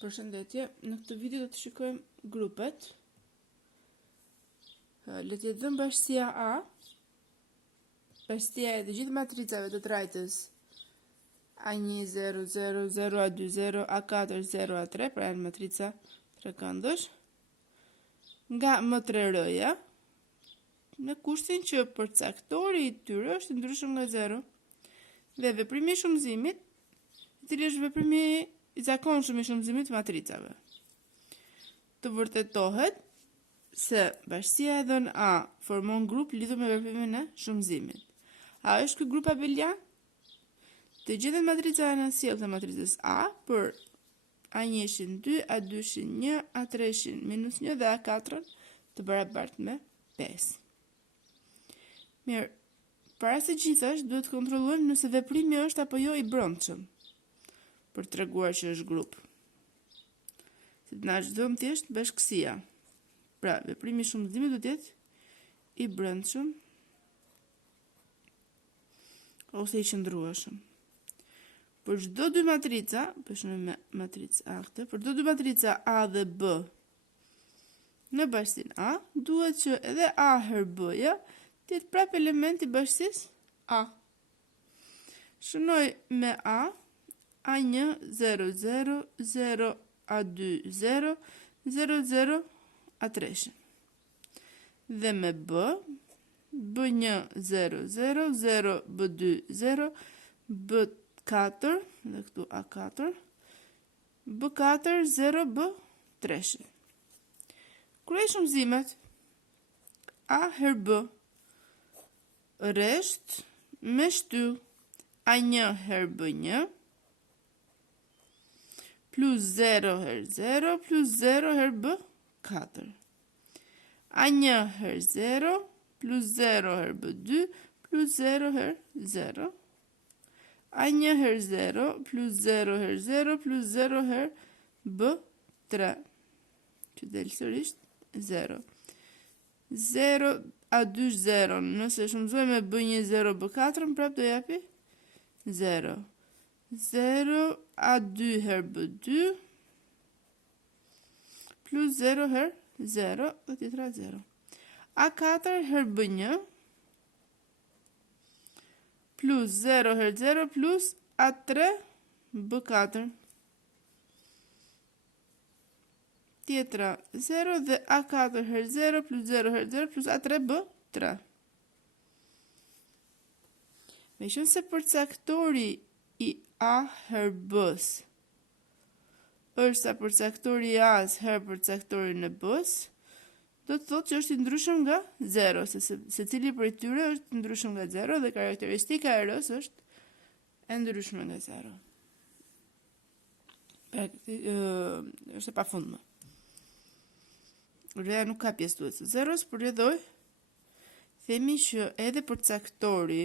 Përshëndetje, në këtë video do të shikojmë grupet. Le të jetë dhënë bashkësia A, bashkësia e të gjithë matricave të trajtës A1, 0, 0, 0, A2, 0, A4, 0, A3, pra janë matrica trekëndësh, nga M3R-ja, në kushtin që përcaktori i tyre është ndryshëm nga 0, dhe veprimi i shumëzimit, i cili është veprimi i zakonshëm i shumëzimit të matricave. Të vërtetohet se bashkësia e dhënë A formon grup lidhur me veprimin e shumëzimit. A është ky grup abelian? Të gjendet matrica anasjellë të matricës A për A1-shin 2, A2-shin 1, A3-shin -1 dhe A4 të barabartë me 5. Mirë, para se gjithash duhet të kontrollojmë nëse veprimi është apo jo i brendshëm për të treguar që është grup. Se të na çdojmë thjesht bashkësia. Pra, veprimi i shumëzimit duhet të jetë i brendshëm ose i qëndrueshëm. Për çdo dy matrica, përshënojmë me matricë A këtë, për çdo dy matrica A dhe B në bashkësinë A, duhet që edhe A herë B-ja të jetë prapë element i bashkësisë A. Shënoj me A, A1, 0, 0, 0, A2, 0, 0, 0, A3. Dhe me B, B1, 0, 0, 0, B2, 0, B4, dhe këtu A4, B4, 0, B3. Kërë e shumëzimet, A her B, resht me shtyll A1 her B1, plus 0 her 0, plus 0 her B4. A1 her 0, plus 0 her B2, plus 0 her 0. A1 her 0, plus 0 her 0, plus 0 her B3. Që del sërisht 0. 0, A2 0, nëse shumëzoj me B1 0, B4, prap do japi 0. 0, A2 her B2, plus 0 her 0, dhe tjetra 0. A4 her B1, plus 0 her 0, plus A3 B4. Tjetra 0 dhe A4 her 0, plus 0 her 0, plus A3 B3. Me qenë se përcaktori i A her B-s është sa përcaktori i A-s her përcaktori në B-s, do të thotë që është i ndryshëm nga 0, se cili prej tyre është ndryshëm nga 0 dhe karakteristika e R-s është e ndryshme nga 0. Është e pafundme. R-ja nuk ka pjesëtues të 0-s, por rrjedhoj themi që edhe përcaktori,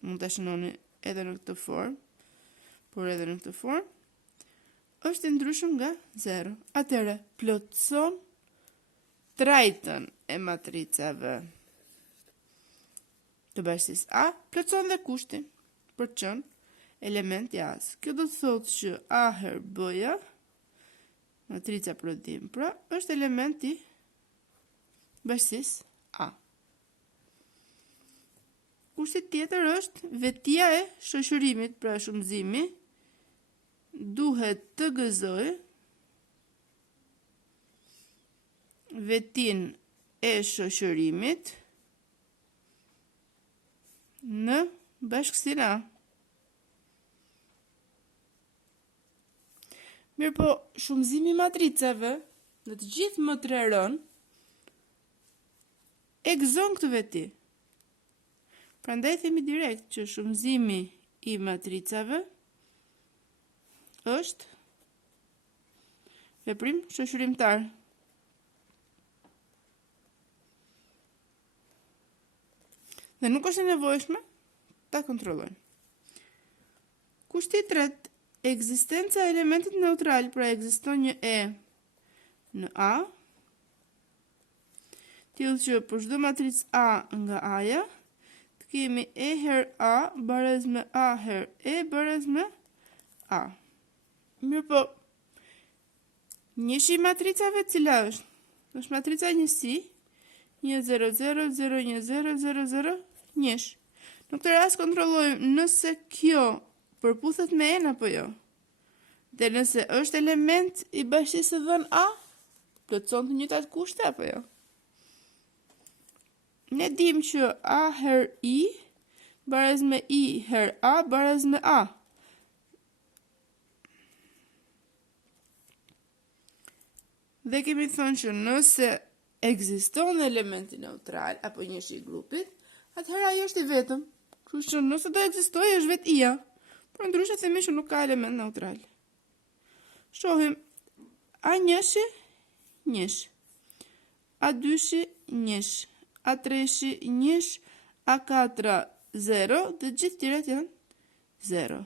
mund ta shënoni edhe në këtë formë, por edhe në këtë formë, është i ndryshëm nga 0. Atëre, plotëson trajtën e matricave të bashkësisë A, plotëson dhe kushtin për të qenë element i A-s. Kjo do të thotë që A her B-ja, matrica prodhim, pra, është element i bashkësisë A. Kushti tjetër është vetia e shoqërimit, pra shumëzimi duhet të gëzoj vetin e shoqërimit në bashkësinë A. Mirë po, shumëzimi matricave në të gjithë M3R-n e gëzon këtë veti. Prandaj themi direkt që shumëzimi i matricave është veprim shoqërimtar. Dhe nuk është e nevojshme ta kontrollojmë. Kushti i tretë, ekzistenca e elementit neutral, pra ekziston një e në A, tillë që për çdo matricë A nga A-ja, kemi e her A barez me A her e barez me A. Mirë po, Njëshi matricave cila është? Është matrica njësi, 1, 0, 0, 0, 1, 0, 0, 0, njësh. Në këtë rast kontrollojmë nëse kjo përputhet me n apo jo. Dhe nëse është element i bashkisë së dhënë A, plotëson të njëjtat kushte apo jo. Ne dim që A her I baraz me I her A baraz me A. Dhe kemi thënë që nëse ekziston elementi neutral apo njëshi i grupit, atëherë ajo është i vetëm. Kështu që nëse do ekzistojë është vetë I-a, por ndryshe themi që nuk ka element neutral. Shohim A1-shi njësh, A2-shi njësh, A3-shi njësh, A4 0 dhe gjithë tjerët janë 0.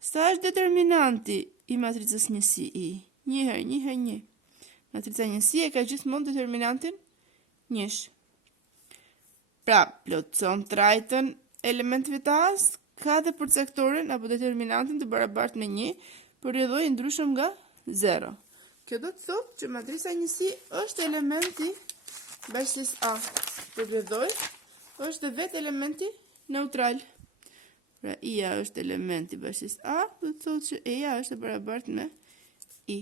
Sa është determinanti i matricës njësi I? 1 herë 1 herë 1. Matrica njësi e ka gjithmonë determinantin njësh. Pra, plotëson trajtën elementëve të as, ka dhe përcaktorin apo determinantin të barabartë me 1, për rrjedhoj ndryshëm nga 0. Kjo do të thotë që matrica njësi është elementi bashkësisë A. Për rrjedhoj është vetë elementi neutral. Pra, I-a është elementi bashkësisë A, do të thotë që E-a është e barabartë me I.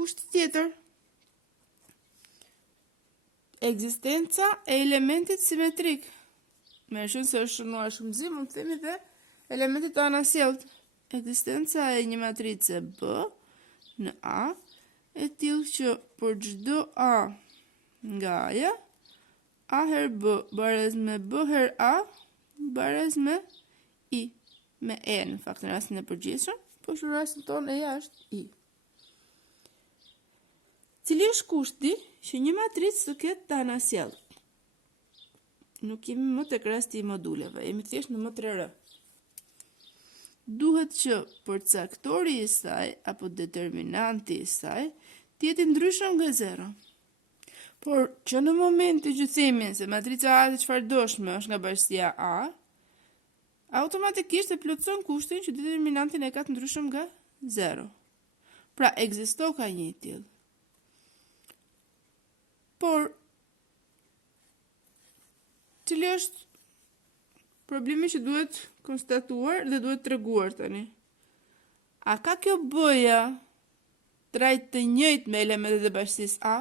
Kusht tjetër, ekzistenca e elementit simetrik. Me shumë se është shënuar shumëzi, mund të themi dhe elementit të anasjellët. Ekzistenca e një matrice B në A e tillë që për çdo A nga A-ja, A her B baraz me B her A baraz me I. Me E në fakt në rastin e përgjithshëm, por në rastin tonë E-ja është I. Cili është kushti që një matricë të ketë të anasjellët? Nuk jemi më tek rasti i moduleve, jemi thjesht në M3R. Duhet që përcaktori i saj apo determinanti i saj të jetë ndryshëm nga 0. Por që në momentin që themi se matrica A të çfarëdoshme është nga bashkësia A, automatikisht e plotëson kushtin që determinantin e ka të ndryshëm nga 0. Pra ekziston ka një i tillë. Por, cili është problemi që duhet konstatuar dhe duhet treguar tani? A ka kjo B-ja trajt të njëjtë me elementet e bashkësisë A?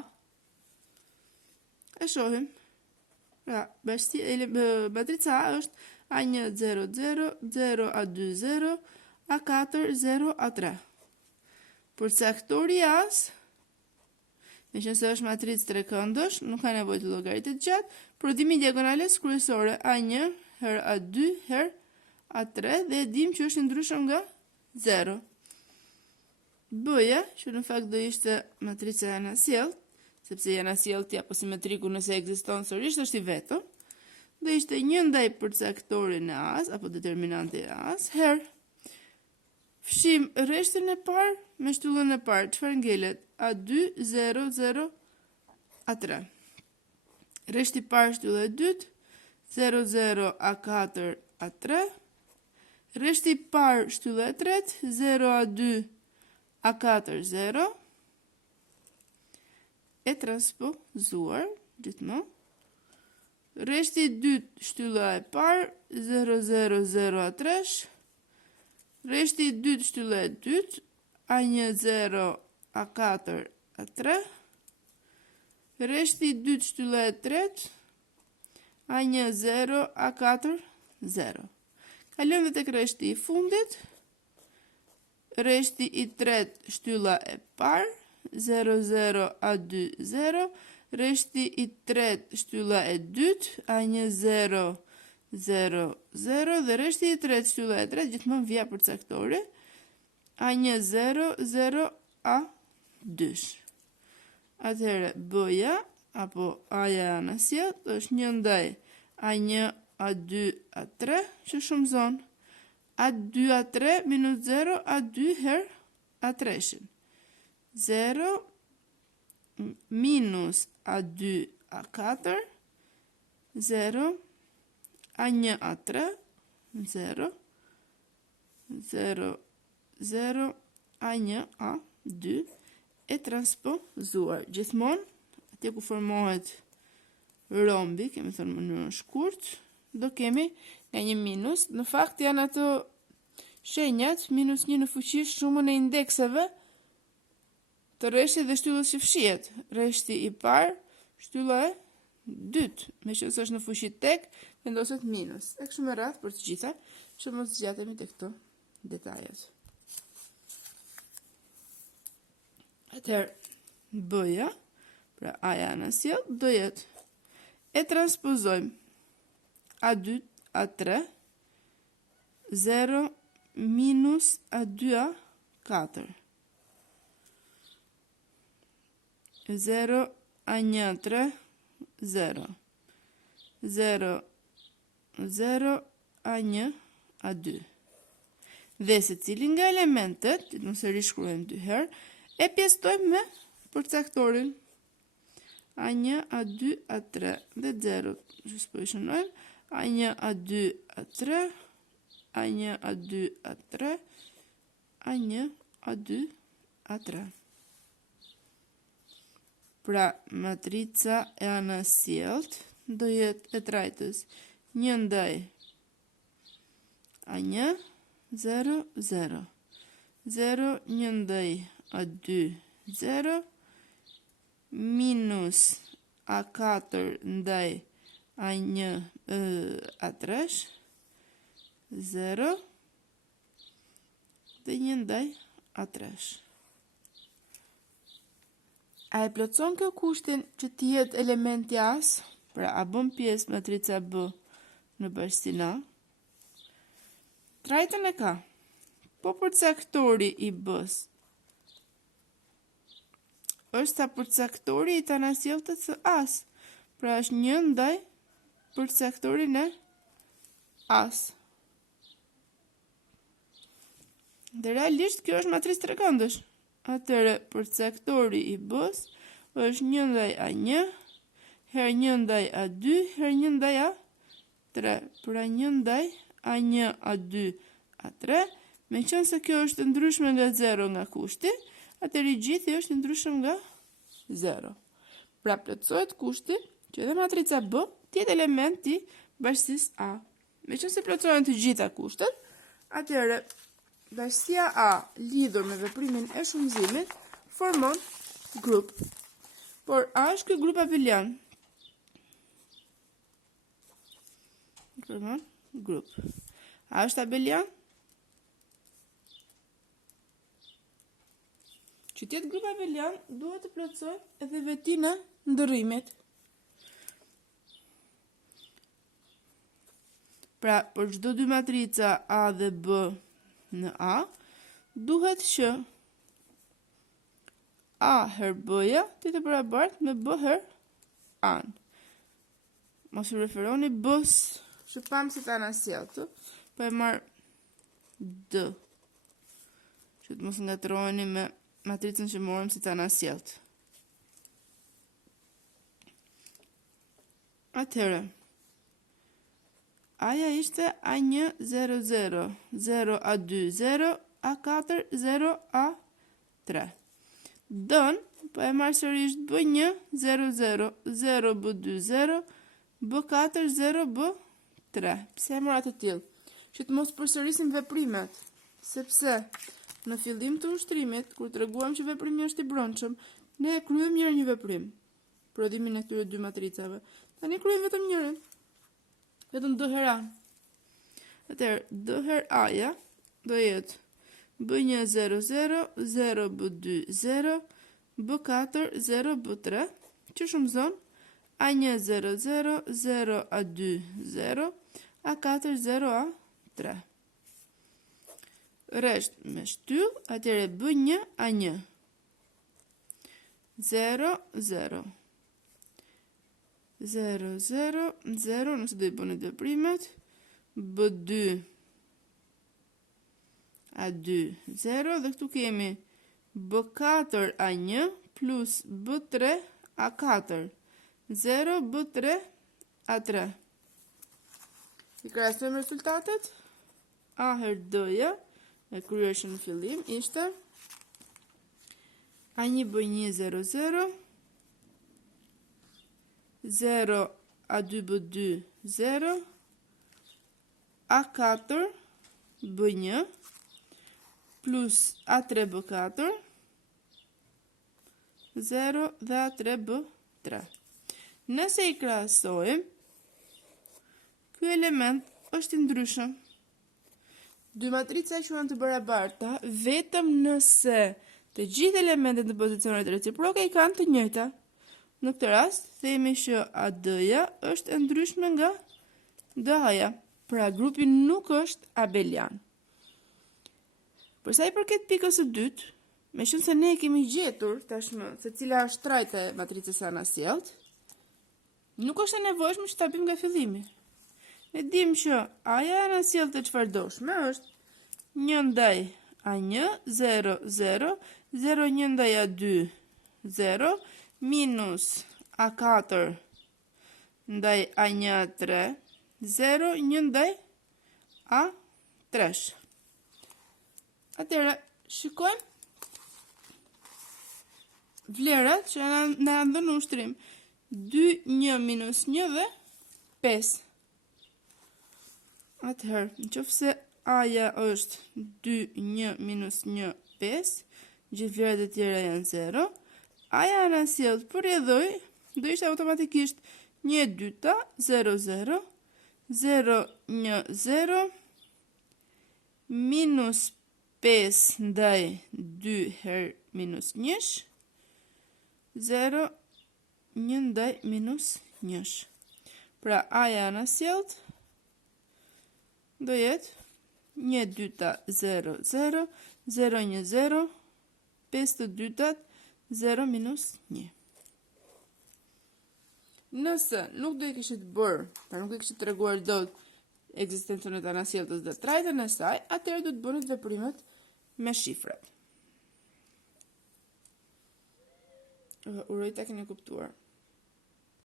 E shohim. Pra, matrica A është A1 0 0 0 A2 0 A4 0 A3. Përcaktori i A-s, me qenë se është matricë trekëndësh, nuk ka nevojë të llogaritet gjatë, prodhimi diagonales kryesore A1 her A2 her A3 dhe e dim që është ndryshëm nga 0. B-ja, që në fakt do ishte matrica e anasjellët, sepse e anasjellët apo simetriku nëse ekziston sërish është i vetëm, do ishte 1 ndaj përcaktorin e A-s apo determinanti e A-s her. Fshim rreshtin e parë me shtyllën e parë, çfarë ngelet? A2 0 0 A3. Rreshti i parë shtylla e dytë 0 0 A4 A3. Rreshti i parë shtylla e tretë 0 A2 A4 0. E transpozuar gjithmonë. Rreshti i dytë shtylla e parë 0 0 0 A3. Rreshti i dytë shtylla e dytë A1 0 A4 A3. Rreshti i dytë shtylla e tretë A1 0 A4 0. Kalojmë tek rreshti i fundit. Rreshti i tretë shtylla e parë 0 0 A2 0. Rreshti i tretë shtylla e dytë A1 0 0 0 dhe rreshti i tretë shtylla e tretë gjithmonë vija përcaktore A1 0 0 A2. Atëherë B-ja apo A-ja anasjellët është 1 ndaj A1 A2 A3 që shumëzon A2 A3 minus 0 A2 her A3-shin. 0 minus A2 A4 0 A1 A3 0 0 0 A1 A 2 e transpozuar. Gjithmonë, atje ku formohet rombi, kemi thënë në mënyrën shkurt, do kemi nga një minus. Në fakt janë ato shenjat -1 në fuqi shumën e indekseve të rreshtit dhe shtyllës që fshihet. Rreshti i parë, shtylla e dytë, me që është në fuqi tek, vendoset minus. E kështu me radhë për të gjitha, që mos zgjatemi te këto detajet. Atëherë, B-ja, pra A-ja në sjell, do jetë e transpozojmë A2, A3, 0 minus A2, A4. 0, A1, A3, 0. 0, 0, A1, A2. Dhe se cilin nga elementet, nëse rishkruajmë 2 herë, e pjestojmë me përcaktorin. A1, A2, A3 dhe 0. Just po i shënojmë. A1, A2, A3, A1, A2, A3, A1, A2, A3. Pra, matrica e anasjellt do jetë e trajtës 1 ndaj A1, 0, 0. 0, 1 ndaj A2, 0, minus A4 ndaj A1, A3, 0, dhe 1 ndaj A3. A e plotëson kjo kushtin që të jetë elementi as, pra a bën pjesë matrica B në bashkësinë A? Trajtën e ka. Po përcaktori i B-s është sa përcaktori i të anasjelltës së as, pra është 1 ndaj përcaktorin e as. Dhe realisht kjo është matricë trekëndësh. Atëre përcaktori i B-s është 1 ndaj A1, herë 1 ndaj A2, herë 1 ndaj A3, pra 1 ndaj A1, A2, A3, me qënë se kjo është ndryshme nga 0 nga kushti, atëri gjithi është ndryshme nga 0. Pra plotësohet kushti që edhe matrica B tjetë element i bashkësisë A. Me qënë se plotësohen të gjitha kushtet, atëre bashkësia A lidhur me veprimin e shumëzimit formon grup. Por A është ky grup abelian? Formon grup. A është abelian? Që tjetë grup abelian duhet të plotësoj edhe vetina ndërrimit. Pra, për çdo dy matrica A dhe B në A, duhet që A her B-ja të të barabartë me B her A-n. Mos u referoni B-s që pam si të anasjelltë, po e marr D. Që të mos ngatroheni me matricën që morëm si të anasjelltë. Atëherë, A-ja ishte A1, 0, 0, 0, A2, 0, A4, 0, A3. Dën, po e marrë sërish B1, 0, 0, 0, B2, 0, B4, 0, B3. Pse e marrë atë tillë? Që të mos përsërisim veprimet, sepse në fillim të ushtrimit, kur treguam që veprimi është i brendshëm, ne e kryejm njëherë një veprim, prodhimin e këtyre dy matricave. Tani kryejm vetëm njërin. Vetëm D her A. Atëherë, D her A-ja do jetë B1, 0, 0, 0, B2, 0, B4, 0, B3, që shumëzon A1, 0, 0, 0, A2, 0, A4, 0, A3. Resht me shtyll, atëherë B1, A1, 0, 0. 0, 0, 0, nëse do i bëni veprimet, B2, A2, 0, dhe këtu kemi B4, A1, plus B3, A4, 0, B3, A3. I krahasojmë rezultatet? A her D-ja, e kryeshëm në fillim, ishte A1 bëj 1, 0, 0. 0, A2 bë 2, 0. A4 bë 1. Plus A3 bë 4. 0 dhe A3 bë 3. Nëse i krahasojmë, ky element është i ndryshëm. Dy matrica quhen të barabarta vetëm nëse të gjithë elementet në pozicionet reciproke i kanë të njëjta. Në këtë rast, themi që AD-ja është e ndryshme nga DA-ja, pra grupi nuk është abelian. Për sa i përket pikës së dytë, meqenëse se ne kemi gjetur tashmë se cila është trajta e matricës së anasjellt, nuk është e nevojshme që ta bëjmë nga fillimi. Ne dim që A-ja e anasjellt e çfarëdoshme është 1 ndaj A1, 0, 0, 0, 1 ndaj A2, 0, minus A4 ndaj A1, A3, 0, 1 ndaj A3. Atëherë, shikojmë vlerat që na janë dhënë në ushtrim. 2, 1 minus 1 dhe 5. Atëherë, nëse A-ja është 2, 1 minus 1, 5, gjithë vlerat e tjera janë 0, A-ja anasjellt për rrjedhoj do ishte automatikisht 1/2, 0, 0, 0, 1, 0, minus 5 ndaj 2 herë minus 1, 0, 1 ndaj minus 1. Pra A-ja anasjellt do jetë 1/2, 0, 0, 0, 1, 0, 5/2, 0 minus 1. Nëse nuk do i kishit bërë, pra nuk i kishit treguar dot ekzistencën e anasjelltës dhe trajtën e saj, atëherë do të bënit veprimet me shifrat. Uroj ta keni kuptuar.